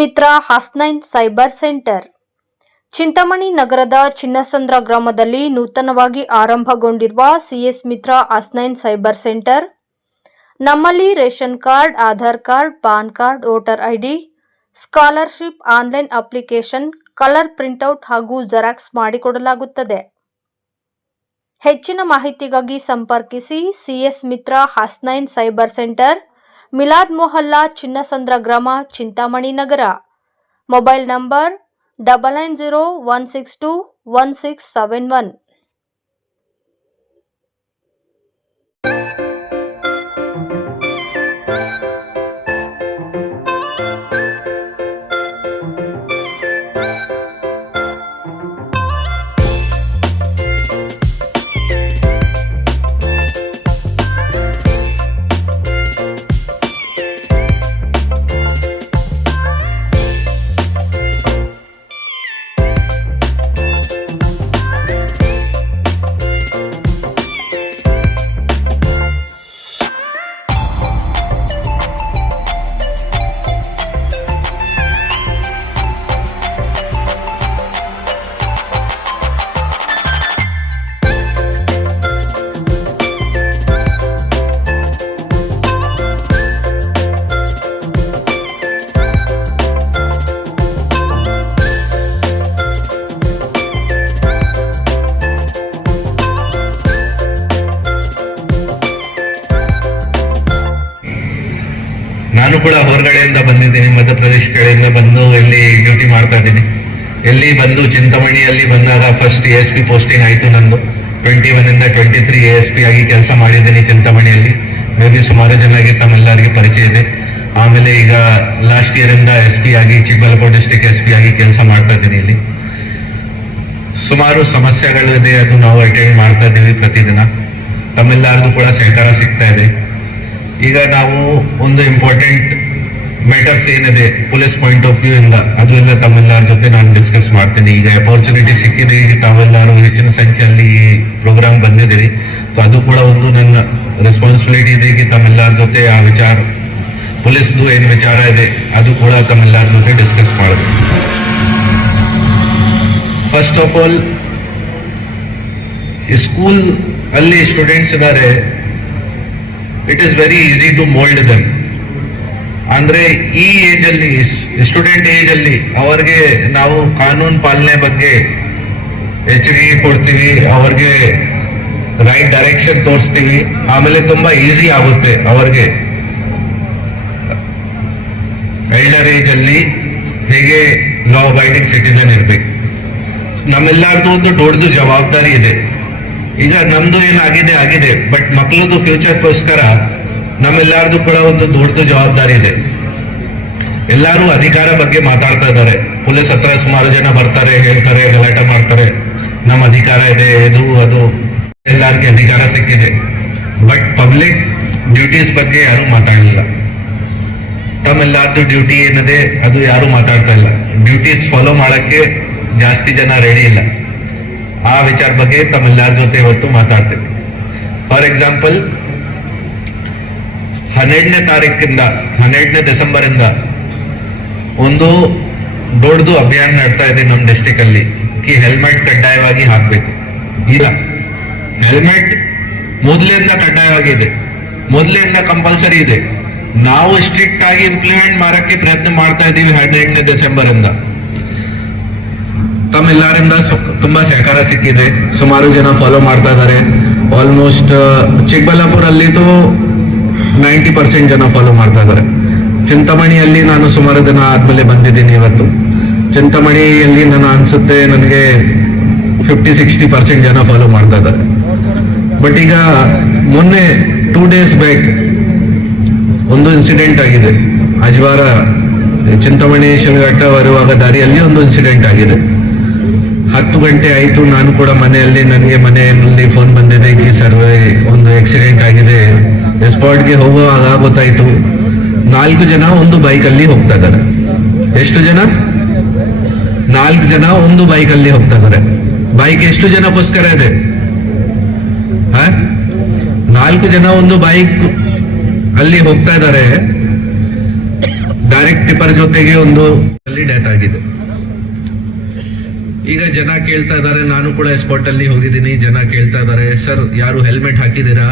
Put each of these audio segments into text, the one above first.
ಮಿತ್ರ ಹಾಸ್ನೈನ್ cyber centre Chintamani ನಗರದ ಚಿನ್ನಸಂದ್ರ ಗ್ರಾಮದಲ್ಲಿ ನೂತನವಾಗಿ ಆರಂಭಗೊಂಡಿರುವ ಸಿಎಸ್ ಮಿತ್ರ ಹಾಸ್ನೈನ್ ಸೈಬರ್ ಸೆಂಟರ್ ನಮ್ಮಲ್ಲಿ ration card, Aadhaar card, PAN card, voter ID, scholarship, online application, colour printout ಹಾಗೂ xerox ಮಾಡಿಕೊಡಲಾಗುತ್ತದೆ. ಹೆಚ್ಚಿನ ಮಾಹಿತಿಗಾಗಿ ಸಂಪರ್ಕಿಸಿ ಸಿಎಸ್ ಮಿತ್ರ ಹಾಸ್ನೈನ್ ಸೈಬರ್ ಸೆಂಟರ್, ಮಿಲಾದ್ ಮೊಹಲ್ಲಾ, ಚಿನ್ನಸಂದ್ರ ಗ್ರಾಮ, ಚಿಂತಾಮಣಿ ನಗರ. Mobile number 9901621671. ನಾನು ಕೂಡ ಹೊರಗಡೆಯಿಂದ ಬಂದಿದ್ದೀನಿ, ಮಧ್ಯಪ್ರದೇಶ ಕಡೆಯಿಂದ ಬಂದು ಇಲ್ಲಿ ಡ್ಯೂಟಿ ಮಾಡ್ತಾ ಇದ್ದೀನಿ. ಇಲ್ಲಿ ಬಂದು ಚಿಂತಾಮಣಿಯಲ್ಲಿ ಬಂದಾಗ ಫಸ್ಟ್ ASP ಪೋಸ್ಟಿಂಗ್ ಆಯಿತು ನಂದು. 21 ಇಂದ 23 ASP ಆಗಿ ಕೆಲಸ ಮಾಡಿದ್ದೀನಿ ಚಿಂತಾಮಣಿಯಲ್ಲಿ. ಮೇ ಬಿ ಸುಮಾರು ಜನರಿಗೆ ತಮ್ಮೆಲ್ಲರಿಗೆ ಪರಿಚಯ ಇದೆ. ಆಮೇಲೆ ಈಗ ಲಾಸ್ಟ್ ಇಯರ್ ಇಂದ SP ಆಗಿ ಚಿಕ್ಕಬಳ್ಳಾಪುರ ಡಿಸ್ಟ್ರಿಕ್ಟ್ SP ಆಗಿ ಕೆಲಸ ಮಾಡ್ತಾ ಇದ್ದೀನಿ. ಇಲ್ಲಿ ಸುಮಾರು ಸಮಸ್ಯೆಗಳಿದೆ, ಅದು ನಾವು ಅಟೆಂಡ್ ಮಾಡ್ತಾ ಇದ್ದೀವಿ ಪ್ರತಿದಿನ. ತಮ್ಮೆಲ್ಲರಿಗೂ ಕೂಡ ಸಹಕಾರ ಸಿಗ್ತಾ ಇದೆ. ಈಗ ನಾವು ಒಂದು ಇಂಪಾರ್ಟೆಂಟ್ ಮ್ಯಾಟರ್ಸ್ ಏನಿದೆ ಪೊಲೀಸ್ ಪಾಯಿಂಟ್ ಆಫ್ ವ್ಯೂ ಇಂದ, ಅದು ಎಲ್ಲ ತಮ್ಮೆಲ್ಲರ ಜೊತೆ ನಾನು ಡಿಸ್ಕಸ್ ಮಾಡ್ತೀನಿ. ಈಗ ಅಪರ್ಚುನಿಟಿ ಸಿಕ್ಕಿದೆ, ಈಗ ತಾವೆಲ್ಲರೂ ಹೆಚ್ಚಿನ ಸಂಖ್ಯೆಯಲ್ಲಿ ಈ ಪ್ರೋಗ್ರಾಮ್ ಬಂದಿದ್ದೀರಿ. ಸೊ ಅದು ಕೂಡ ಒಂದು ನನ್ನ ರೆಸ್ಪಾನ್ಸಿಬಿಲಿಟಿ ಇದೆ कि ತಮ್ಮೆಲ್ಲರ ಜೊತೆ ಆ ವಿಚಾರ, ಪೊಲೀಸ್ದು ಏನು ವಿಚಾರ ಇದೆ ಅದು ಕೂಡ ತಮ್ಮೆಲ್ಲರ ಜೊತೆ ಡಿಸ್ಕಸ್ ಮಾಡಬೇಕು. ಫಸ್ಟ್ ಆಫ್ ಆಲ್, ಸ್ಕೂಲ್ ಅಲ್ಲಿ ಸ್ಟೂಡೆಂಟ್ಸ್ ಇದ್ದಾರೆ, it is very easy to mould them. ಅಂದ್ರೆ ಈ ಏಜ್ ಅಲ್ಲಿ, ಸ್ಟೂಡೆಂಟ್ ಏಜ್ ಅಲ್ಲಿ ಅವ್ರಿಗೆ ನಾವು ಕಾನೂನು ಪಾಲನೆ ಬಗ್ಗೆ ಎಚ್ಚರಿಕೆ ಕೊಡ್ತೀವಿ, ಅವ್ರಿಗೆ ರೈಟ್ ಡೈರೆಕ್ಷನ್ ತೋರಿಸ್ತೀವಿ. ಆಮೇಲೆ ತುಂಬಾ ಈಸಿ ಆಗುತ್ತೆ ಅವ್ರಿಗೆ ಎಲ್ಡರ್ ಏಜ್ ಅಲ್ಲಿ ಹೇಗೆ ಲಾ ಅಬೈಡಿಂಗ್ ಸಿಟಿಸನ್ ಇರ್ಬೇಕು. ನಮ್ಮೆಲ್ಲರದು ಒಂದು ದೊಡ್ಡದು ಜವಾಬ್ದಾರಿ ಇದೆ. ಈಗ ನಮ್ದು ಆಗಿದೆ, ಬಟ್ ಮಕ್ಕಳದು ಫ್ಯೂಚರ್ಗೋಸ್ಕರ ನಮ್ಮೆಲ್ಲರದು ಕೂಡ ಒಂದು ದೊಡ್ಡ ಜವಾಬ್ದಾರಿ ಇದೆ. ಎಲ್ಲರೂ ಅಧಿಕಾರ ಬಗ್ಗೆ ಮಾತಾಡ್ತಾ ಇದ್ದಾರೆ. ಪೊಲೀಸ್ ಹತ್ರ ಸುಮಾರು ಜನ ಬರ್ತಾರೆ, ಹೇಳ್ತಾರೆ, ಗಲಾಟೆ ಮಾಡ್ತಾರೆ, ನಮ್ಮ ಅಧಿಕಾರ ಇದೆ, ಇದು ಅದು, ಎಲ್ಲರಿಗೆ ಅಧಿಕಾರ ಸಿಕ್ಕಿದೆ. ಬಟ್ ಪಬ್ಲಿಕ್ ಡ್ಯೂಟೀಸ್ ಬಗ್ಗೆ ಯಾರು ಮಾತಾಡಲಿಲ್ಲ. ತಮ್ಮೆಲ್ಲರದು ಡ್ಯೂಟಿ ಏನಿದೆ ಅದು ಯಾರು ಮಾತಾಡ್ತಾ ಇಲ್ಲ. ಡ್ಯೂಟೀಸ್ ಫಾಲೋ ಮಾಡಕ್ಕೆ ಜಾಸ್ತಿ ಜನ ರೆಡಿ ಇಲ್ಲ. ಆ ವಿಚಾರ ಬಗ್ಗೆ ತಮ್ಮೆಲ್ಲರ ಜೊತೆ ಇವತ್ತು ಮಾತಾಡ್ತೇವೆ. ಫಾರ್ ಎಕ್ಸಾಂಪಲ್, 12ನೇ ಡಿಸೆಂಬರ್ ಇಂದ ಒಂದು ದೊಡ್ಡದು ಅಭಿಯಾನ ನಡ್ತಾ ಇದೆ ನಮ್ಮ ಡಿಸ್ಟಿಕ್ ಅಲ್ಲಿ, ಹೆಲ್ಮೆಟ್ ಕಡ್ಡಾಯವಾಗಿ ಹಾಕ್ಬೇಕು. ಇಲ್ಲ, ಹೆಲ್ಮೆಟ್ ಮೊದಲಿಂದ ಕಡ್ಡಾಯವಾಗಿದೆ, ಮೊದಲಿಂದ ಕಂಪಲ್ಸರಿ ಇದೆ. ನಾವು ಸ್ಟ್ರಿಕ್ಟ್ ಆಗಿ ಇಂಪ್ಲಿಮೆಂಟ್ ಮಾಡಕ್ಕೆ ಪ್ರಯತ್ನ ಮಾಡ್ತಾ ಇದ್ದೀವಿ 12ನೇ ಡಿಸೆಂಬರ್ ಇಂದ. ತಮ್ಮೆಲ್ಲರಿಂದ ತುಂಬಾ ಸಹಕಾರ ಸಿಕ್ಕಿದೆ, ಸುಮಾರು ಜನ ಫಾಲೋ ಮಾಡ್ತಾ ಇದ್ದಾರೆ. ಆಲ್ಮೋಸ್ಟ್ ಚಿಕ್ಕಬಳ್ಳಾಪುರಲ್ಲಿ 90% ಜನ ಫಾಲೋ ಮಾಡ್ತಾ ಇದ್ದಾರೆ. ಚಿಂತಾಮಣಿಯಲ್ಲಿ ನಾನು ಸುಮಾರು ದಿನ ಆದ್ಮೇಲೆ ಬಂದಿದ್ದೀನಿ ಇವತ್ತು. ಚಿಂತಾಮಣಿಯಲ್ಲಿ ಅನ್ಸುತ್ತೆ ನನಗೆ 50-60% ಜನ ಫಾಲೋ ಮಾಡ್ತಾ ಇದ್ದಾರೆ. ಬಟ್ ಈಗ ಮೊನ್ನೆ 2 days ಬ್ಯಾಕ್ ಒಂದು ಇನ್ಸಿಡೆಂಟ್ ಆಗಿದೆ. ಅಜ್ವಾರ ಚಿಂತಾಮಣಿ ಶಿವಘಟ್ಟ ಬರುವಾಗ ದಾರಿಯಲ್ಲಿ ಒಂದು ಇನ್ಸಿಡೆಂಟ್ ಆಗಿದೆ. 10 ಗಂಟೆ ಆಯಿತು, ನಾನು ಕೂಡ ಮನೆಯಲ್ಲಿ, ನನಗೆ ಮನೆಯಲ್ಲಿ ಫೋನ್ ಬಂದಿದೆ कि ಸರ್ ಒಂದು ಆಕ್ಸಿಡೆಂಟ್ ಆಗಿದೆ. ಸ್ಪಾಟ್ಗೆ ಹೋಗುವಾಗ ಗೊತ್ತಾಯಿತು 4 ಜನ ಒಂದು ಬೈಕಲ್ಲಿ ಹೋಗ್ತಾ ಇದ್ದಾರೆ. ಎಷ್ಟು ಜನ? 4 ಜನ ಒಂದು ಬೈಕಲ್ಲಿ ಹೋಗ್ತಾ ಇದ್ದಾರೆ. ಬೈಕ್ ಎಷ್ಟು ಜನಕ್ಕೋಸ್ಕರ ಇದೆ? 4 ಜನ ಒಂದು ಬೈಕ್ ಅಲ್ಲಿ ಹೋಗ್ತಾ ಇದ್ದಾರೆ. ಡೈರೆಕ್ಟ್ ಟಿಪ್ಪರ್ ಜೊತೆಗೆ ಒಂದು ಡೆತ್ ಆಗಿದೆ. ಈಗ ಜನ ಕೇಳ್ತಾ ಇದ್ದಾರೆ, ನಾನು ಕೂಡ ಸ್ಪಾಟ್ ಅಲ್ಲಿ ಹೋಗಿದ್ದೀನಿ, ಜನ ಕೇಳ್ತಾ ಇದ್ದಾರೆ, ಸರ್ ಯಾರು ಹೆಲ್ಮೆಟ್ ಹಾಕಿದ್ದೀರಾ?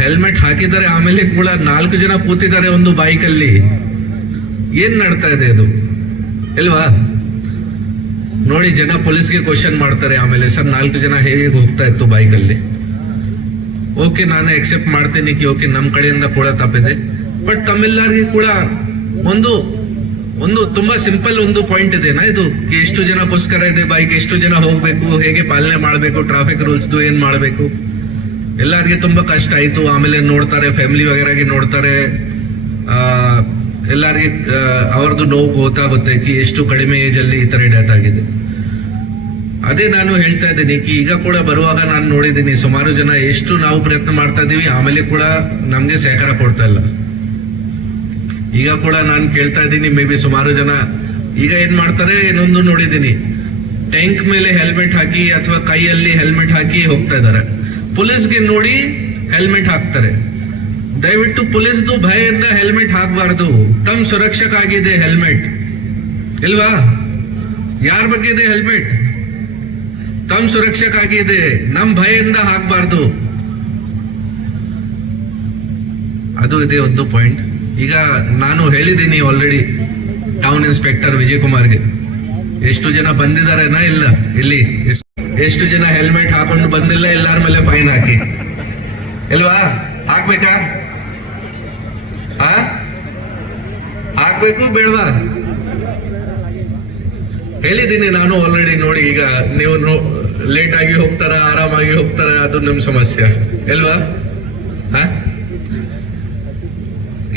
ಹೆಲ್ಮೆಟ್ ಹಾಕಿದ್ದಾರೆ, ಆಮೇಲೆ ಕೂಡ 4 ಜನ ಕೂತಿದ್ದಾರೆ ಒಂದು ಬೈಕ್ ಅಲ್ಲಿ. ಏನ್ ನಡ್ತಾ ಇದೆ ಇದು ಇಲ್ವಾ? ನೋಡಿ, ಜನ ಪೊಲೀಸ್ಗೆ ಕ್ವಶನ್ ಮಾಡ್ತಾರೆ ಆಮೇಲೆ, ಸರ್ 4 ಜನ ಹೇಗೆ ಹೋಗ್ತಾ ಇತ್ತು ಬೈಕ್ ಅಲ್ಲಿ? ಓಕೆ, ನಾನು ಎಕ್ಸೆಪ್ಟ್ ಮಾಡ್ತೀನಿ ಕಿ ಓಕೆ ನಮ್ ಕಡೆಯಿಂದ ಕೂಡ ತಪ್ಪಿದೆ. ಬಟ್ ತಮ್ಮೆಲ್ಲರಿಗೂ ಕೂಡ ಒಂದು ತುಂಬಾ ಸಿಂಪಲ್ ಒಂದು ಪಾಯಿಂಟ್ ಇದೆನಾ ಇದು, ಎಷ್ಟು ಜನಕ್ಕೋಸ್ಕರ ಇದೆ ಬೈಕ್, ಎಷ್ಟು ಜನ ಹೋಗ್ಬೇಕು, ಹೇಗೆ ಪಾಲನೆ ಮಾಡಬೇಕು, ಟ್ರಾಫಿಕ್ ರೂಲ್ಸ್ ಏನ್ ಮಾಡಬೇಕು, ಎಲ್ಲರಿಗೆ ತುಂಬಾ ಕಷ್ಟ ಆಯ್ತು. ಆಮೇಲೆ ನೋಡ್ತಾರೆ, ಫ್ಯಾಮಿಲಿ ವಗೇರಾಗಿ ನೋಡ್ತಾರೆ, ಎಲ್ಲರಿಗೆ ಅವ್ರದ್ದು ನೋವು ಗೊತ್ತಾಗುತ್ತೆ ಕಿ ಎಷ್ಟು ಕಡಿಮೆ ಏಜ್ ಅಲ್ಲಿ ಈ ತರ ಡೆತ್ ಆಗಿದೆ. ಅದೇ ನಾನು ಹೇಳ್ತಾ ಇದ್ದೀನಿ ಕಿ ಈಗ ಕೂಡ ಬರುವಾಗ ನಾನು ನೋಡಿದ್ದೀನಿ ಸುಮಾರು ಜನ ಎಷ್ಟು ನಾವು ಪ್ರಯತ್ನ ಮಾಡ್ತಾ ಇದೀವಿ, ಆಮೇಲೆ ಕೂಡ ನಮ್ಗೆ ಸಹಕಾರ ಕೊಡ್ತಾ ಇಲ್ಲ. ಈಗ ಕೂಡ ನಾನು ಕೇಳ್ತಾ ಇದ್ದೀನಿ, ಮೇ ಬಿ ಸುಮಾರು ಜನ ಈಗ ಏನ್ ಮಾಡ್ತಾರೆ, ಇನ್ನೊಂದು ನೋಡಿದ್ದೀನಿ, ಟ್ಯಾಂಕ್ ಮೇಲೆ ಹೆಲ್ಮೆಟ್ ಹಾಕಿ ಅಥವಾ ಕೈಯಲ್ಲಿ ಹೆಲ್ಮೆಟ್ ಹಾಕಿ ಹೋಗ್ತಾ ಇದ್ದಾರೆ. ಪೊಲೀಸ್ಗೆ ನೋಡಿ ಹೆಲ್ಮೆಟ್ ಹಾಕ್ತಾರೆ. ದಯವಿಟ್ಟು ಪೊಲೀಸ್ದು ಭಯದಿಂದ ಹೆಲ್ಮೆಟ್ ಹಾಕಬಾರ್ದು. ತಮ್ಮ ಸುರಕ್ಷಕ್ಕಾಗಿದೆ ಹೆಲ್ಮೆಟ್ ಇಲ್ವಾ? ಯಾರ ಬಗ್ಗೆ ಇದೆ ಹೆಲ್ಮೆಟ್? ತಮ್ಮ ಸುರಕ್ಷಕ್ಕಾಗಿದೆ, ನಮ್ ಭಯದಿಂದ ಹಾಕಬಾರ್ದು. ಅದು ಇದೆ ಒಂದು ಪಾಯಿಂಟ್. ಈಗ ನಾನು ಹೇಳಿದ್ದೀನಿ ಆಲ್ರೆಡಿ ಟೌನ್ ಇನ್ಸ್ಪೆಕ್ಟರ್ ವಿಜಯ್ ಕುಮಾರ್ಗೆ, ಎಷ್ಟು ಜನ ಬಂದಿದ್ದಾರೆನಾ ಇಲ್ಲ, ಇಲ್ಲಿ ಎಷ್ಟು ಜನ ಹೆಲ್ಮೆಟ್ ಹಾಕೊಂಡು ಬಂದಿಲ್ಲ, ಎಲ್ಲಾರ ಮೇಲೆ ಫೈನ್ ಹಾಕಿ ಇಲ್ವಾ? ಹಾಕ್ಬೇಕಾ? ಹಾಕ್ಬೇಕು ಬೇಡವಾ? ಹೇಳಿದ್ದೀನಿ ನಾನು ಆಲ್ರೆಡಿ. ನೋಡಿ, ಈಗ ನೀವು ಲೇಟ್ ಆಗಿ ಹೋಗ್ತಾರ, ಆರಾಮಾಗಿ ಹೋಗ್ತಾರ, ಅದು ನಿಮ್ ಸಮಸ್ಯೆ ಇಲ್ವಾ?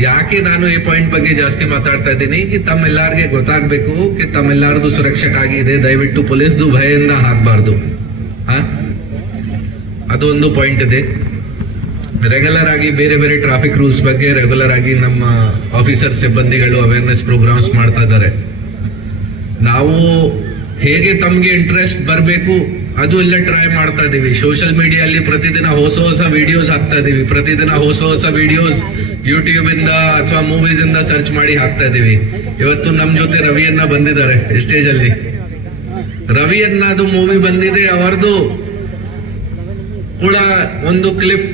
ಯಾಕೆ ನಾನು ಈ ಪಾಯಿಂಟ್ ಬಗ್ಗೆ ಜಾಸ್ತಿ ಮಾತಾಡ್ತಾ ಇದ್ದೀನಿ ಕಿ ತಮ್ಮೆಲ್ಲರಿಗೆ ಗೊತ್ತಾಗ್ಬೇಕು ಕಿ ತಮ್ಮೆಲ್ಲರದು ಸುರಕ್ಷಕ್ಕಾಗಿದೆ. ದಯವಿಟ್ಟು ಪೊಲೀಸ್ದು ಭಯದಿಂದ ಹಾಕಬಾರ್ದು. ಅದು ಒಂದು ಪಾಯಿಂಟ್ ಇದೆ. ರೆಗ್ಯುಲರ್ ಆಗಿ ಬೇರೆ ಬೇರೆ ಟ್ರಾಫಿಕ್ ರೂಲ್ಸ್ ಬಗ್ಗೆ ರೆಗ್ಯುಲರ್ ಆಗಿ ನಮ್ಮ ಆಫೀಸರ್ ಸಿಬ್ಬಂದಿಗಳು ಅವೇರ್ನೆಸ್ ಪ್ರೋಗ್ರಾಮ್ಸ್ ಮಾಡ್ತಾ ಇದ್ದಾರೆ. ನಾವು ಹೇಗೆ ತಮ್ಗೆ ಇಂಟ್ರೆಸ್ಟ್ ಬರಬೇಕು ಅದು ಎಲ್ಲ ಟ್ರೈ ಮಾಡ್ತಾ ಇದೀವಿ. ಸೋಷಿಯಲ್ ಮೀಡಿಯಲ್ಲಿ ಪ್ರತಿದಿನ ಹೊಸ ವಿಡಿಯೋಸ್ ಹಾಕ್ತಾ ಇದೀವಿ. ಪ್ರತಿದಿನ ಹೊಸ ವಿಡಿಯೋಸ್ ಯೂಟ್ಯೂಬ್ ಇಂದ ಅಥವಾ ಮೂವೀಸ್ ಇಂದ ಸರ್ಚ್ ಮಾಡಿ ಹಾಕ್ತಾ ಇದೀವಿ. ಇವತ್ತು ನಮ್ ಜೊತೆ ರವಿಯನ್ನ ಬಂದಿದ್ದಾರೆ ಸ್ಟೇಜ್ ಅಲ್ಲಿ. ರವಿಯನ್ನದು ಮೂವಿ ಬಂದಿದೆ, ಅವರದು ಕೂಡ ಒಂದು ಕ್ಲಿಪ್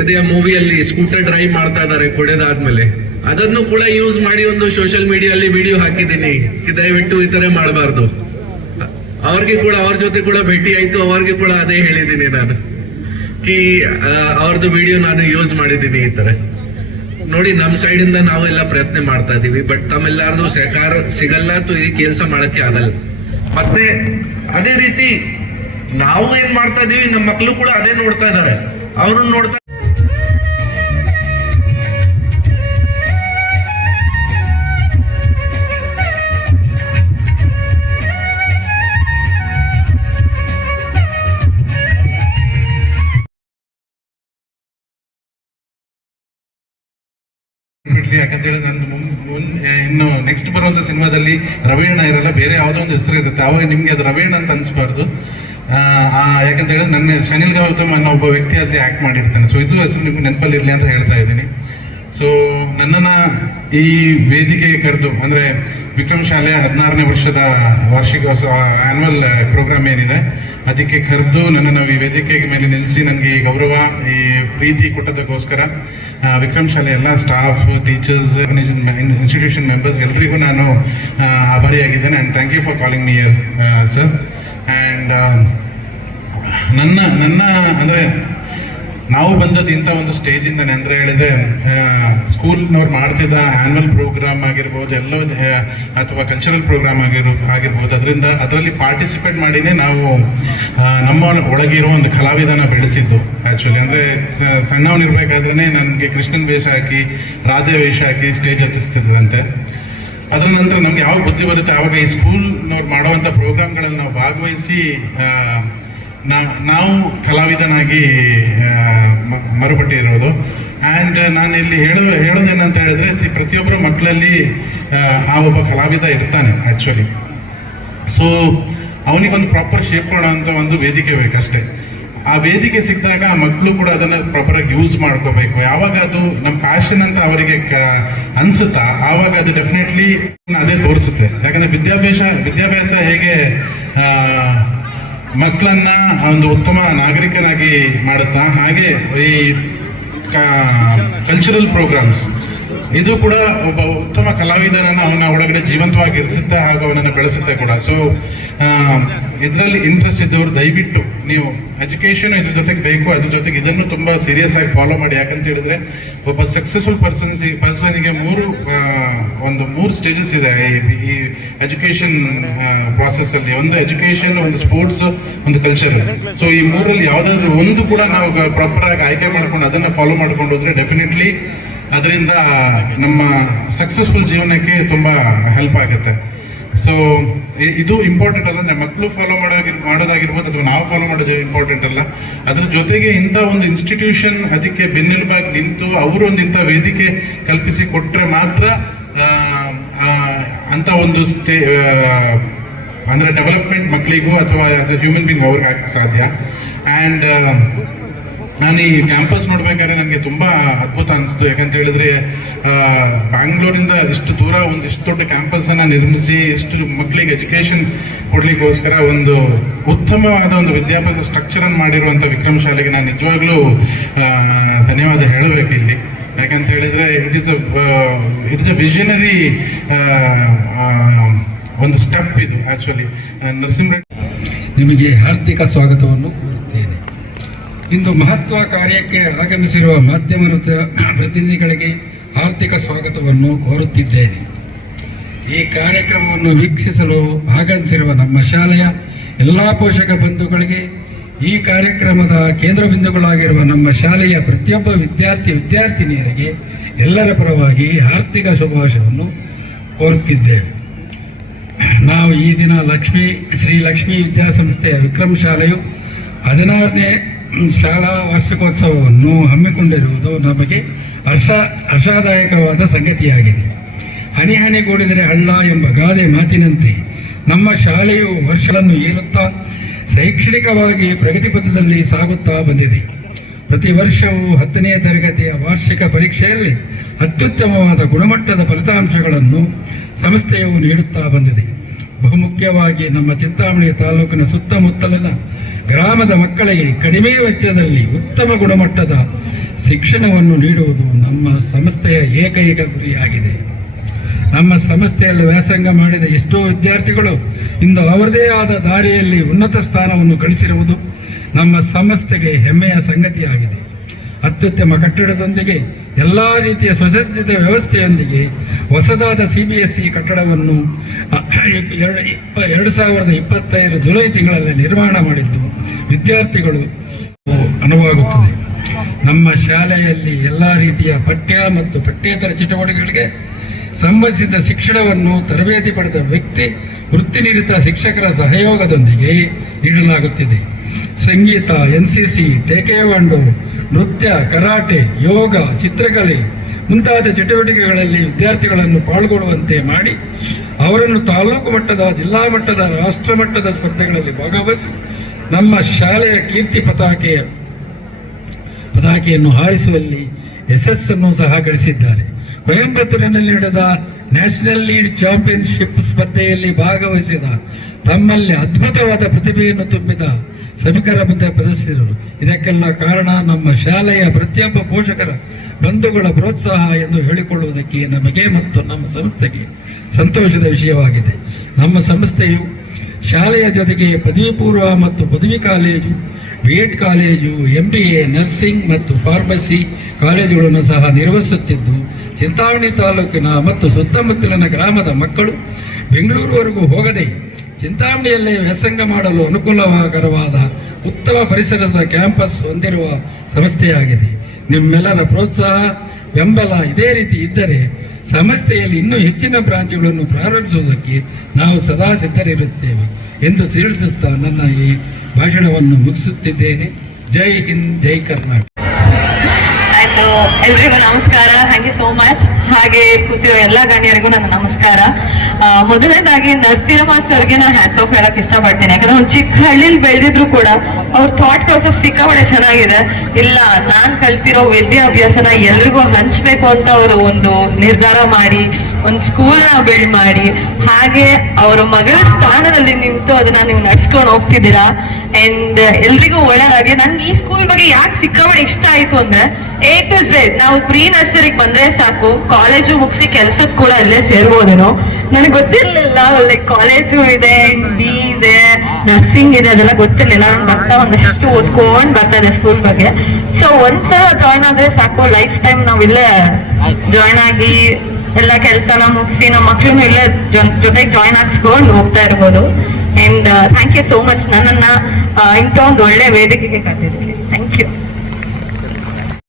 ಇದೆ ಮೂವಿಯಲ್ಲಿ. ಸ್ಕೂಟರ್ ಡ್ರೈವ್ ಮಾಡ್ತಾ ಇದ್ದಾರೆ ಕೊಡೆದಾದ್ಮೇಲೆ. ಅದನ್ನು ಕೂಡ ಯೂಸ್ ಮಾಡಿ ಒಂದು ಸೋಷಿಯಲ್ ಮೀಡಿಯಲ್ಲಿ ವಿಡಿಯೋ ಹಾಕಿದ್ದೀನಿ. ದಯವಿಟ್ಟು ಈ ತರ ಮಾಡಬಾರ್ದು. ಅವ್ರಿಗೆ ಕೂಡ ಅವ್ರ ಜೊತೆ ಕೂಡ ಭೇಟಿ ಆಯ್ತು, ಅವ್ರಿಗೆ ಕೂಡ ಅದೇ ಹೇಳಿದ್ದೀನಿ ನಾನು ಕಿ ಅವ್ರದ್ದು ವಿಡಿಯೋ ನಾನು ಯೂಸ್ ಮಾಡಿದ್ದೀನಿ ಈ ತರ. ನೋಡಿ, ನಮ್ ಸೈಡ್ ಇಂದ ನಾವೆಲ್ಲ ಪ್ರಯತ್ನ ಮಾಡ್ತಾ ಇದೀವಿ. ಬಟ್ ತಮ್ಮೆಲ್ಲಾರ್ದು ಸಹಕಾರ ಸಿಗಲ್ಲ, ಈ ಕೆಲಸ ಮಾಡಕ್ಕೆ ಆಗಲ್ಲ. ಮತ್ತೆ ಅದೇ ರೀತಿ ನಾವು ಏನ್ ಮಾಡ್ತಾ ಇದೀವಿ, ನಮ್ಮ ಮಕ್ಕಳು ಕೂಡ ಅದೇ ನೋಡ್ತಾ ಇದಾರೆ. ಅವ್ರನ್ನ ನೋಡ್ತಾ ಯಾಕಂತೇಳಿ ನಂದು ಇನ್ನು ನೆಕ್ಸ್ಟ್ ಬರುವಂತ ಸಿನಿಮಾದಲ್ಲಿ ರವಿಯಣ್ಣ ಇರಲ್ಲ, ಬೇರೆ ಯಾವುದೋ ಒಂದು ಹೆಸರು ಇರುತ್ತೆ. ಅವಾಗ ನಿಮ್ಗೆ ಅದು ರವಿಯಣ್ಣ ಅಂತ ಅನ್ಸ್ಬಾರ್ದು. ಯಾಕಂತ ಹೇಳಿದ್ರೆ ನನ್ನ ಸನಿಲ್ ಗೌತಮ್ ಅನ್ನೋ ಒಬ್ಬ ವ್ಯಕ್ತಿ ಅಲ್ಲಿ ಆಕ್ಟ್ ಮಾಡಿರ್ತಾನೆ. ಸೊ ಇದು ಹೆಸರು ನಿಮ್ಗೆ ನೆನಪಲ್ಲಿ ಇರಲಿ ಅಂತ ಹೇಳ್ತಾ ಇದ್ದೀನಿ. ಸೊ ನನ್ನನ್ನ ಈ ವೇದಿಕೆಗೆ ಕರೆದು, ಅಂದ್ರೆ ವಿಕ್ರಮ್ ಶಾಲೆ 16ನೇ ವರ್ಷದ ವಾರ್ಷಿಕೋತ್ಸವ ಆನ್ಯುವಲ್ ಪ್ರೋಗ್ರಾಮ್ ಏನಿದೆ ಅದಕ್ಕೆ ಕರೆದು ನನ್ನನ್ನು ಈ ವೇದಿಕೆಗೆ ಮೇಲೆ ನಿಲ್ಲಿಸಿ ನನಗೆ ಈ ಗೌರವ, ಈ ಪ್ರೀತಿ ಕೊಟ್ಟದಕ್ಕೋಸ್ಕರ ವಿಕ್ರಮ್ ಶಾಲೆ ಎಲ್ಲ ಸ್ಟಾಫ್, ಟೀಚರ್ಸ್, ಇನ್ಸ್ಟಿಟ್ಯೂಷನ್ ಮೆಂಬರ್ಸ್ ಎಲ್ರಿಗೂ ನಾನು ಆಭಾರಿಯಾಗಿದ್ದೇನೆ. And thank you for calling me here sir. And ನನ್ನ ಅಂದರೆ ನಾವು ಬಂದದ್ದು ಇಂಥ ಒಂದು ಸ್ಟೇಜಿಂದನೇ. ಅಂದರೆ ಹೇಳಿದ್ರೆ ಸ್ಕೂಲ್ನವ್ರು ಮಾಡ್ತಿದ್ದ ಆ್ಯನ್ಯುವಲ್ ಪ್ರೋಗ್ರಾಮ್ ಆಗಿರ್ಬೋದು, ಎಲ್ಲೋ ಅಥವಾ ಕಲ್ಚರಲ್ ಪ್ರೋಗ್ರಾಮ್ ಆಗಿರ್ಬೋದು, ಅದರಲ್ಲಿ ಪಾರ್ಟಿಸಿಪೇಟ್ ಮಾಡಿನೇ ನಾವು ನಮ್ಮ ಒಳಗಿರೋ ಒಂದು ಕಲಾವಿದನ ಬೆಳೆಸಿದ್ದು. ಆ್ಯಕ್ಚುಲಿ ಅಂದರೆ ಸಣ್ಣವನಿರ್ಬೇಕಾದ್ರೆ ನನಗೆ ಕೃಷ್ಣನ್ ವೇಷ ಹಾಕಿ, ರಾಧೆ ವೇಷ ಹಾಕಿ ಸ್ಟೇಜ್ ಹತ್ತಿಸ್ತಿದ್ರಂತೆ. ಅದರ ನಂತರ ನಮ್ಗೆ ಯಾವ ಬುದ್ಧಿ ಬರುತ್ತೆ ಆವಾಗ ಈ ಸ್ಕೂಲ್ನವ್ರು ಮಾಡುವಂಥ ಪ್ರೋಗ್ರಾಮ್ಗಳಲ್ಲಿ ನಾವು ಭಾಗವಹಿಸಿ ನಾವು ಕಲಾವಿದನಾಗಿ ಮರುಪಟ್ಟಿರೋದು. ಆ್ಯಂಡ್ ನಾನು ಇಲ್ಲಿ ಹೇಳೋದೇನಂತ ಹೇಳಿದ್ರೆ, ಪ್ರತಿಯೊಬ್ಬರ ಮಕ್ಕಳಲ್ಲಿ ಆ ಒಬ್ಬ ಕಲಾವಿದ ಇರ್ತಾನೆ ಆ್ಯಕ್ಚುಲಿ. ಸೊ ಅವನಿಗೊಂದು ಪ್ರಾಪರ್ ಶೇಪ್ ಕೊಡೋಂಥ ಒಂದು ವೇದಿಕೆ ಬೇಕಷ್ಟೇ. ಆ ವೇದಿಕೆ ಸಿಕ್ಕಿದಾಗ ಆ ಮಕ್ಕಳು ಕೂಡ ಅದನ್ನ ಪ್ರಾಪರ್ ಆಗಿ ಯೂಸ್ ಮಾಡ್ಕೋಬೇಕು. ಯಾವಾಗ ಅದು ನಮ್ಮ ಪ್ಯಾಷನ್ ಅಂತ ಅವರಿಗೆ ಅನ್ಸುತ್ತಾ ಆವಾಗ ಅದು ಡೆಫಿನೆಟ್ಲಿ ಅದೇ ತೋರಿಸುತ್ತೆ. ಯಾಕಂದ್ರೆ ವಿದ್ಯಾಭ್ಯಾಸ ಹೇಗೆ ಮಕ್ಕಳನ್ನ ಒಂದು ಉತ್ತಮ ನಾಗರಿಕನಾಗಿ ಮಾಡುತ್ತಾ, ಹಾಗೆ ಈ ಕಲ್ಚರಲ್ ಪ್ರೋಗ್ರಾಮ್ಸ್ ಇದು ಕೂಡ ಒಬ್ಬ ಉತ್ತಮ ಕಲಾವಿದನನ್ನು ಅವನ ಒಳಗಡೆ ಜೀವಂತವಾಗಿ ಇರಿಸುತ್ತೆ ಹಾಗೂ ಅವನನ್ನು ಬೆಳೆಸುತ್ತೆ ಕೂಡ. ಸೊ ಇದರಲ್ಲಿ ಇಂಟ್ರೆಸ್ಟ್ ಇದ್ದವರು ದಯವಿಟ್ಟು ನೀವು ಎಜುಕೇಶನ್ ಇದ್ರ ಜೊತೆಗೆ ಬೇಕು, ಅದ್ರ ಜೊತೆಗೆ ಇದನ್ನು ತುಂಬಾ ಸೀರಿಯಸ್ ಆಗಿ ಫಾಲೋ ಮಾಡಿ. ಯಾಕಂತ ಹೇಳಿದ್ರೆ ಒಬ್ಬ ಸಕ್ಸಸ್ಫುಲ್ ಪರ್ಸನ್ಗೆ ಮೂರು ಸ್ಟೇಜಸ್ ಇದೆ ಈ ಎಜುಕೇಶನ್ ಪ್ರಾಸೆಸ್ ಅಲ್ಲಿ. ಒಂದು ಎಜುಕೇಶನ್, ಒಂದು ಸ್ಪೋರ್ಟ್ಸ್, ಒಂದು ಕಲ್ಚರ್. ಸೊ ಈ ಮೂರಲ್ಲಿ ಯಾವ್ದಾದ್ರು ಒಂದು ಕೂಡ ನಾವು ಪ್ರಾಪರ್ ಆಗಿ ಆಯ್ಕೆ ಮಾಡ್ಕೊಂಡು ಅದನ್ನ ಫಾಲೋ ಮಾಡ್ಕೊಂಡು ಹೋದ್ರೆ ಡೆಫಿನೆಟ್ಲಿ ಅದರಿಂದ ನಮ್ಮ ಸಕ್ಸಸ್ಫುಲ್ ಜೀವನಕ್ಕೆ ತುಂಬಾ ಹೆಲ್ಪ್ ಆಗುತ್ತೆ. ಸೊ ಇದು ಇಂಪಾರ್ಟೆಂಟ್ ಅಲ್ಲ, ಅಂದ್ರೆ ಮಕ್ಕಳು ಫಾಲೋ ಮಾಡೋದಾಗಿರ್ಬೋದು ಅಥವಾ ನಾವು ಫಾಲೋ ಮಾಡೋದು ಇಂಪಾರ್ಟೆಂಟ್ ಅಲ್ಲ. ಅದ್ರ ಜೊತೆಗೆ ಇಂಥ ಒಂದು ಇನ್ಸ್ಟಿಟ್ಯೂಷನ್ ಅದಕ್ಕೆ ಬೆನ್ನೆಲುಬಾಗಿ ನಿಂತು ಅವರು ಒಂದು ಇಂಥ ವೇದಿಕೆ ಕಲ್ಪಿಸಿ ಕೊಟ್ರೆ ಮಾತ್ರ ಅಂತ ಒಂದು ಅಂದ್ರೆ ಡೆವಲಪ್ಮೆಂಟ್ ಮಕ್ಕಳಿಗೂ ಅಥವಾ ಆಸ್ ಎ ಹ್ಯೂಮನ್ ಬೀಯಿಂಗ್ ಅವ್ರಿಗೆ ಆಗಕ್ಕೆ ಸಾಧ್ಯ. ಆ್ಯಂಡ್ ನಾನು ಈ ಕ್ಯಾಂಪಸ್ ನೋಡ್ಬೇಕಾದ್ರೆ ನನಗೆ ತುಂಬಾ ಅದ್ಭುತ ಅನಿಸ್ತು. ಯಾಕಂತ ಹೇಳಿದ್ರೆ ಬ್ಯಾಂಗ್ಳೂರಿಂದ ಇಷ್ಟು ದೂರ ಒಂದು ಇಷ್ಟು ದೊಡ್ಡ ಕ್ಯಾಂಪಸ್ ಅನ್ನ ನಿರ್ಮಿಸಿ ಇಷ್ಟು ಮಕ್ಕಳಿಗೆ ಎಜುಕೇಶನ್ ಕೊಡ್ಲಿಕ್ಕೋಸ್ಕರ ಒಂದು ಉತ್ತಮವಾದ ಒಂದು ವಿದ್ಯಾಭ್ಯಾಸ ಸ್ಟ್ರಕ್ಚರ್ ಅನ್ನು ಮಾಡಿರುವಂತ ವಿಕ್ರಮ್ ಶಾಲೆಗೆ ನಾನು ನಿಜವಾಗ್ಲೂ ಧನ್ಯವಾದ ಹೇಳಬೇಕು ಇಲ್ಲಿ. ಯಾಕಂತ ಹೇಳಿದ್ರೆ ಇಟ್ ಇಸ್ ಎ ವಿಷನರಿ ಒಂದು ಸ್ಟೆಪ್ ಇದು ಆಕ್ಚುಲಿ. ನರಸಿಂಹ ನಿಮಗೆ ಹಾರ್ದಿಕ ಸ್ವಾಗತವನ್ನು ಕೋರುತ್ತೇನೆ. ಇಂದು ಮಹತ್ವ ಕಾರ್ಯಕ್ಕೆ ಆಗಮಿಸಿರುವ ಮಾಧ್ಯಮ ಪ್ರತಿನಿಧಿಗಳಿಗೆ ಹಾರ್ದಿಕ ಸ್ವಾಗತವನ್ನು ಕೋರುತ್ತಿದ್ದೇನೆ. ಈ ಕಾರ್ಯಕ್ರಮವನ್ನು ವೀಕ್ಷಿಸಲು ಆಗಮಿಸಿರುವ ನಮ್ಮ ಶಾಲೆಯ ಎಲ್ಲ ಪೋಷಕ ಬಂಧುಗಳಿಗೆ, ಈ ಕಾರ್ಯಕ್ರಮದ ಕೇಂದ್ರ ಬಿಂದುಗಳಾಗಿರುವ ನಮ್ಮ ಶಾಲೆಯ ಪ್ರತಿಯೊಬ್ಬ ವಿದ್ಯಾರ್ಥಿನಿಯರಿಗೆ ಎಲ್ಲರ ಪರವಾಗಿ ಹಾರ್ದಿಕ ಶುಭಾಶಯವನ್ನು ಕೋರುತ್ತಿದ್ದೇವೆ. ನಾವು ಈ ದಿನ ಶ್ರೀ ಲಕ್ಷ್ಮೀ ವಿದ್ಯಾಸಂಸ್ಥೆಯ ವಿಕ್ರಮ್ ಶಾಲೆಯು 16ನೇ ಶಾಲಾ ವಾರ್ಷಿಕೋತ್ಸವವನ್ನು ಹಮ್ಮಿಕೊಂಡಿರುವುದು ನಮಗೆ ಹರ್ಷದಾಯಕವಾದ ಸಂಗತಿಯಾಗಿದೆ. ಹನಿ ಹನಿಗೂಡಿದರೆ ಹಳ್ಳ ಎಂಬ ಗಾದೆ ಮಾತಿನಂತೆ ನಮ್ಮ ಶಾಲೆಯು ವರ್ಷಗಳನ್ನು ಏರುತ್ತಾ ಶೈಕ್ಷಣಿಕವಾಗಿ ಪ್ರಗತಿ ಪಥದಲ್ಲಿ ಸಾಗುತ್ತಾ ಬಂದಿದೆ. ಪ್ರತಿ ವರ್ಷವೂ 10ನೇ ತರಗತಿಯ ವಾರ್ಷಿಕ ಪರೀಕ್ಷೆಯಲ್ಲಿ ಅತ್ಯುತ್ತಮವಾದ ಗುಣಮಟ್ಟದ ಫಲಿತಾಂಶಗಳನ್ನು ಸಂಸ್ಥೆಯು ನೀಡುತ್ತಾ ಬಂದಿದೆ. ಬಹುಮುಖ್ಯವಾಗಿ ನಮ್ಮ ಚಿಂತಾಮಣಿ ತಾಲೂಕಿನ ಸುತ್ತಮುತ್ತಲಿನ ಗ್ರಾಮದ ಮಕ್ಕಳಿಗೆ ಕಡಿಮೆ ವೆಚ್ಚದಲ್ಲಿ ಉತ್ತಮ ಗುಣಮಟ್ಟದ ಶಿಕ್ಷಣವನ್ನು ನೀಡುವುದು ನಮ್ಮ ಸಂಸ್ಥೆಯ ಏಕೈಕ ಗುರಿಯಾಗಿದೆ. ನಮ್ಮ ಸಂಸ್ಥೆಯಲ್ಲಿ ವ್ಯಾಸಂಗ ಮಾಡಿದ ಎಷ್ಟೋ ವಿದ್ಯಾರ್ಥಿಗಳು ಇಂದು ಅವರದೇ ಆದ ದಾರಿಯಲ್ಲಿ ಉನ್ನತ ಸ್ಥಾನವನ್ನು ಗಳಿಸಿರುವುದು ನಮ್ಮ ಸಂಸ್ಥೆಗೆ ಹೆಮ್ಮೆಯ ಸಂಗತಿಯಾಗಿದೆ. ಅತ್ಯುತ್ತಮ ಕಟ್ಟಡದೊಂದಿಗೆ ಎಲ್ಲ ರೀತಿಯ ಸುಸಜ್ಜಿತ ವ್ಯವಸ್ಥೆಯೊಂದಿಗೆ ಹೊಸದಾದ CBSE ಕಟ್ಟಡವನ್ನು 2025 ಜುಲೈ ತಿಂಗಳಲ್ಲಿ ನಿರ್ಮಾಣ ಮಾಡಿದ್ದು ವಿದ್ಯಾರ್ಥಿಗಳು ಅನುವಾಗುತ್ತದೆ. ನಮ್ಮ ಶಾಲೆಯಲ್ಲಿ ಎಲ್ಲ ರೀತಿಯ ಪಠ್ಯ ಮತ್ತು ಪಠ್ಯೇತರ ಚಟುವಟಿಕೆಗಳಿಗೆ ಸಂಬಂಧಿಸಿದ ಶಿಕ್ಷಣವನ್ನು ತರಬೇತಿ ಪಡೆದ ವೃತ್ತಿನಿರತ ಶಿಕ್ಷಕರ ಸಹಯೋಗದೊಂದಿಗೆ ನೀಡಲಾಗುತ್ತಿದೆ. ಸಂಗೀತ, NCC, ಟೇಕ್ವಾಂಡೋ, ನೃತ್ಯ, ಕರಾಟೆ, ಯೋಗ, ಚಿತ್ರಕಲೆ ಮುಂತಾದ ಚಟುವಟಿಕೆಗಳಲ್ಲಿ ವಿದ್ಯಾರ್ಥಿಗಳನ್ನು ಪಾಲ್ಗೊಳ್ಳುವಂತೆ ಮಾಡಿ ಅವರನ್ನು ತಾಲೂಕು ಮಟ್ಟದ, ಜಿಲ್ಲಾ ಮಟ್ಟದ, ರಾಷ್ಟ್ರ ಮಟ್ಟದ ಸ್ಪರ್ಧೆಗಳಲ್ಲಿ ಭಾಗವಹಿಸಿ ನಮ್ಮ ಶಾಲೆಯ ಕೀರ್ತಿ ಪತಾಕೆಯನ್ನು ಹಾರಿಸುವಲ್ಲಿ ಯಶಸ್ಸನ್ನು ಸಹ ಗಳಿಸಿದ್ದಾರೆ. ಕೊಯಂಬತ್ತೂರಿನಲ್ಲಿ ನಡೆದ ನ್ಯಾಷನಲ್ ಲೀಡ್ ಚಾಂಪಿಯನ್ಶಿಪ್ ಸ್ಪರ್ಧೆಯಲ್ಲಿ ಭಾಗವಹಿಸಿದ ತಮ್ಮಲ್ಲಿ ಅದ್ಭುತವಾದ ಪ್ರತಿಭೆಯನ್ನು ತುಂಬಿದ ಸಮೀಕರ ಮುಂದೆ ಪ್ರದರ್ಶಿಸಿದರು. ಇದಕ್ಕೆಲ್ಲ ಕಾರಣ ನಮ್ಮ ಶಾಲೆಯ ಪ್ರತಿಯೊಬ್ಬ ಪೋಷಕರ ಬಂಧುಗಳ ಪ್ರೋತ್ಸಾಹ ಎಂದು ಹೇಳಿಕೊಳ್ಳುವುದಕ್ಕೆ ನಮಗೆ ಮತ್ತು ನಮ್ಮ ಸಂಸ್ಥೆಗೆ ಸಂತೋಷದ ವಿಷಯವಾಗಿದೆ. ನಮ್ಮ ಸಂಸ್ಥೆಯು ಶಾಲೆಯ ಜೊತೆಗೆ ಪದವಿ ಪೂರ್ವ ಮತ್ತು ಪದವಿ college, B.Ed college, MBA, nursing ಮತ್ತು ಫಾರ್ಮಸಿ ಕಾಲೇಜುಗಳನ್ನು ಸಹ ನಿರ್ವಹಿಸುತ್ತಿದ್ದು, ಚಿಂತಾಮಣಿ ತಾಲೂಕಿನ ಮತ್ತು ಸುತ್ತಮುತ್ತಲಿನ ಗ್ರಾಮದ ಮಕ್ಕಳು ಬೆಂಗಳೂರುವರೆಗೂ ಹೋಗದೆ ಚಿಂತಾಮಣಿಯಲ್ಲೇ ವ್ಯಾಸಂಗ ಮಾಡಲು ಅನುಕೂಲಕರವಾದ ಉತ್ತಮ ಪರಿಸರದ ಕ್ಯಾಂಪಸ್ ಹೊಂದಿರುವ ಸಂಸ್ಥೆಯಾಗಿದೆ. ನಿಮ್ಮೆಲ್ಲರ ಪ್ರೋತ್ಸಾಹ, ಬೆಂಬಲ ಇದೇ ರೀತಿ ಇದ್ದರೆ ಸಂಸ್ಥೆಯಲ್ಲಿ ಇನ್ನೂ ಹೆಚ್ಚಿನ ಬ್ರಾಂಚ್ಗಳನ್ನು ಪ್ರಾರಂಭಿಸುವುದಕ್ಕೆ ನಾವು ಸದಾ ಸಿದ್ಧರಿರುತ್ತೇವೆ ಎಂದು ತಿಳಿಸುತ್ತಾ ನನ್ನ ಈ ಭಾಷಣವನ್ನು ಮುಗಿಸುತ್ತಿದ್ದೇನೆ. ಜೈ ಹಿಂದ್, ಜೈ ಕರ್ನಾಟಕ. ಎಲ್ರಿಗೂ ನಮಸ್ಕಾರ. Thank you so much. ಹಾಗೆ ಕೂತಿರೋ ಎಲ್ಲಾ ಗಣ್ಯರಿಗೂ ನನ್ನ ನಮಸ್ಕಾರ. ಮೊದಲನೇದಾಗಿ ನಸೀರಮ್ಮ ಸರ್ಗೆ ನಾನು ಹ್ಯಾಟ್ಸ್ ಆಫ್ ಹೇಳಕ್ ಇಷ್ಟಪಡ್ತೀನಿ. ಯಾಕಂದ್ರೆ ಒಂದು ಚಿಕ್ಕ ಹಳ್ಳಿಲಿ ಬೆಳೆದಿದ್ರು ಕೂಡ ಅವ್ರ ಥಾಟ್ ಪ್ರೋಸೆಸ್ ಸಿಕ್ಕಾಪಟ್ಟೆ ಚೆನ್ನಾಗಿದೆ. ಇಲ್ಲ, ನಾನ್ ಕಲ್ತಿರೋ ವಿದ್ಯಾಭ್ಯಾಸನ ಎಲ್ರಿಗೂ ಹಂಚ್ಬೇಕು ಅಂತ ಅವರು ಒಂದು ನಿರ್ಧಾರ ಮಾಡಿ ಒಂದು ಸ್ಕೂಲ್ ನ ಬಿಲ್ಡ್ ಮಾಡಿ, ಹಾಗೆ ಅವರ ಮಗಳ ಸ್ಥಾನದಲ್ಲಿ ನಿಂತು ಅದನ್ನ ನೀವು ನಡ್ಸ್ಕೊಂಡು ಹೋಗ್ತಿದ್ದೀರಾ. ಅಂಡ್ ಎಲ್ರಿಗೂ ಒಳ್ಳೆದಾಗಿ. ನನ್ಗೆ ಈ ಸ್ಕೂಲ್ ಬಗ್ಗೆ ಯಾಕೆ ಸಿಕ್ಕಾಪಟ್ಟೆ ಇಷ್ಟ ಆಯ್ತು ಅಂದ್ರೆ A to Z ನಾವು ಪ್ರೀ ನರ್ಸರಿಗೆ ಬಂದ್ರೆ ಸಾಕು, ಕಾಲೇಜು ಮುಗಿಸಿ ಕೆಲ್ಸದ್ ಕೂಡ ಇಲ್ಲೇ ಸೇರ್ಬೋದೇನೋ. ನನಗೆ ಗೊತ್ತಿರ್ಲಿಲ್ಲ ಲೈಕ್ ಕಾಲೇಜು ಇದೆ, ಬಿ ಇದೆ, ನರ್ಸಿಂಗ್ ಇದೆ, ಅದೆಲ್ಲ ಗೊತ್ತಿರ್ಲಿಲ್ಲ. ನಾನು ಬರ್ತಾ ಒಂದಷ್ಟು ಓದ್ಕೊಂಡ್ ಬರ್ತಾ ಇದೆ ಸ್ಕೂಲ್ ಬಗ್ಗೆ. ಸೊ ಒಂದ್ಸಲ ಜಾಯ್ನ್ ಆದ್ರೆ ಸಾಕು, ಲೈಫ್ ಟೈಮ್ ನಾವ್ ಇಲ್ಲೇ ಜಾಯ್ನ್ ಆಗಿ ಎಲ್ಲ ಕೆಲಸನ ಮುಗಿಸಿ ನಮ್ಮ ಮಕ್ಳನ್ನು ಇಲ್ಲೇ ಜೊತೆಗೆ ಜಾಯ್ನ್ ಹಾಕ್ಸ್ಕೊಂಡು ಹೋಗ್ತಾ ಇರ್ಬೋದು. And thank you so much ನನ್ನನ್ನ ಇಂಥ ಒಂದು ಒಳ್ಳೆ ವೇದಿಕೆಗೆ ಕರೆದಿದ್ದಕ್ಕೆ. Thank you.